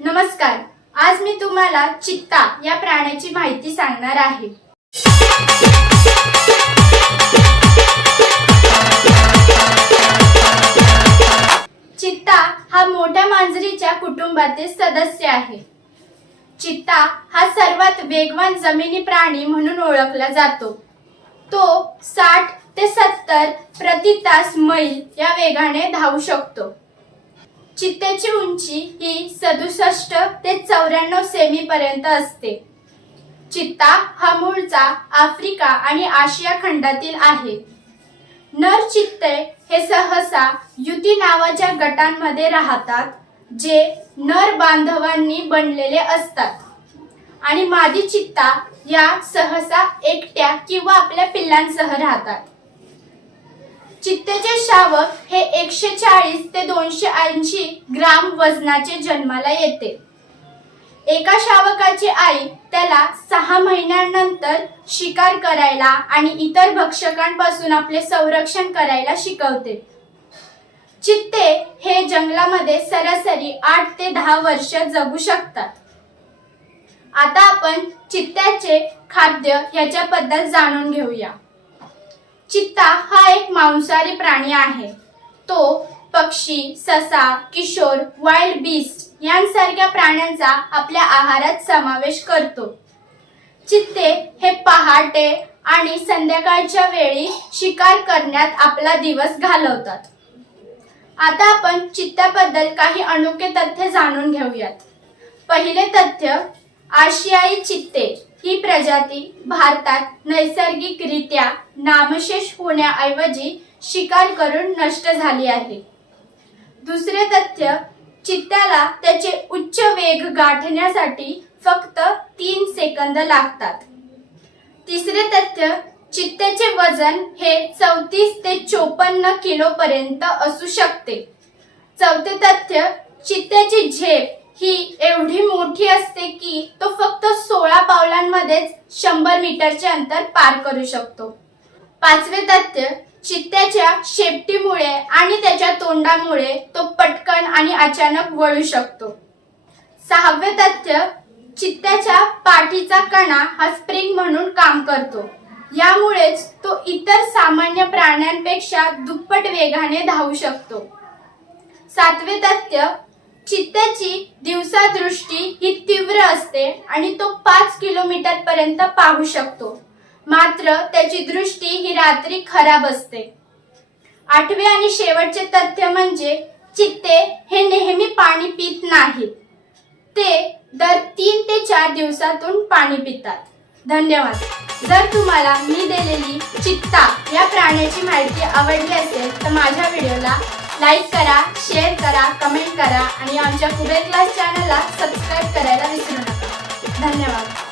नमस्कार. आज मी तुम्हाला चित्ता या प्राण्याची माहिती सांगणार आहे. चित्ता हा मोठ्या मांजरीच्या कुटुंबातील सदस्य आहे. चित्ता हा सर्वात वेगवान जमिनी प्राणी म्हणून ओळखला जातो. तो साठ ते सत्तर प्रति तास मैल या वेगाने धावू शकतो. चित्त्याची उंची ही सदुसष्ट ते चौऱ्याण्णव सेमी पर्यंत असते. चित्ता हा मूळचा आफ्रिका आणि आशिया खंडातील आहे. नर चित्ते हे सहसा युती नावाच्या गटांमध्ये राहतात जे नर बांधवांनी बनलेले असतात. आणि मादी चित्ता या सहसा एकट्या किंवा आपल्या पिल्लांसह राहतात. चित्तेचे शावक हे एकशे चाळीस ते दोनशे ऐंशी ग्राम वजनाचे जन्माला येते. एका शावकाची आई त्याला सहा महिन्यानंतर शिकार करायला आणि इतर भक्षकांपासून आपले संरक्षण करायला शिकवते. चित्ते हे जंगलामध्ये सरासरी आठ ते दहा वर्ष जगू शकतात. आता आपण चित्त्याचे खाद्य याच्याबद्दल जाणून घेऊया. चित्ता हा एक मांसाहारी प्राणी आहे. तो पक्षी ससा किशोर वाईल्ड बीस्ट यांसारख्या प्राण्यांचा आपल्या आहारात समावेश करतो. चित्ते हे पहाटे आणि संध्याकाळच्या वेळी शिकार करण्यात आपला दिवस घालवतात. आता आपण चित्त्याबद्दल काही अनोखे तथ्य जाणून घेऊयात. पहिले तथ्य आशियाई चित्ते. ही प्रजाती भारतात नैसर्गिकरित्या नामशेष होण्याऐवजी शिकार करून नष्ट झाली आहे. दुसरे तथ्य चित्त्याला त्याचे उच्च वेग गाठण्यासाठी फक्त तीन सेकंद लागतात. तिसरे तथ्य चित्त्याचे वजन हे चौतीस ते चोपन्न किलो पर्यंत असू शकते. चौथे तथ्य चित्त्याची झेप ही एवढी मोठी असते की तो फक्त सोळा पावलांमध्येच शंभर मीटरचे अंतर पार करू शकतो. पाचवे तथ्य चित्त्याच्या शेपटीमुळे आणि त्याच्या तोंडामुळे तो पटकन आणि अचानक वळू शकतो. सहावे तथ्य चित्त्याच्या पाठीचा कणा हा स्प्रिंग म्हणून काम करतो. यामुळेच तो इतर सामान्य प्राण्यांपेक्षा दुप्पट वेगाने धावू शकतो. सातवे तथ्य चित्ताची दिवसादृष्टी ही तीव्र असते आणि तो पाच किलोमीटर पर्यंत पाहू शकतो. मात्र त्याची दृष्टी ही रात्री खराब असते. आठवे आणि शेवटचे तथ्य म्हणजे चित्ते हे नेहमी पाणी पित नाहीत. ते दर तीन ते चार दिवसातून पाणी पितात. धन्यवाद. जर तुम्हाला मी दिलेली चित्ता या प्राण्याची माहिती आवडली असेल तर माझ्या व्हिडिओला लाईक करा शेअर करा कमेंट करा आणि आमच्या कुबेर क्लास चॅनलला सबस्क्राईब करायला विसरू नका. धन्यवाद.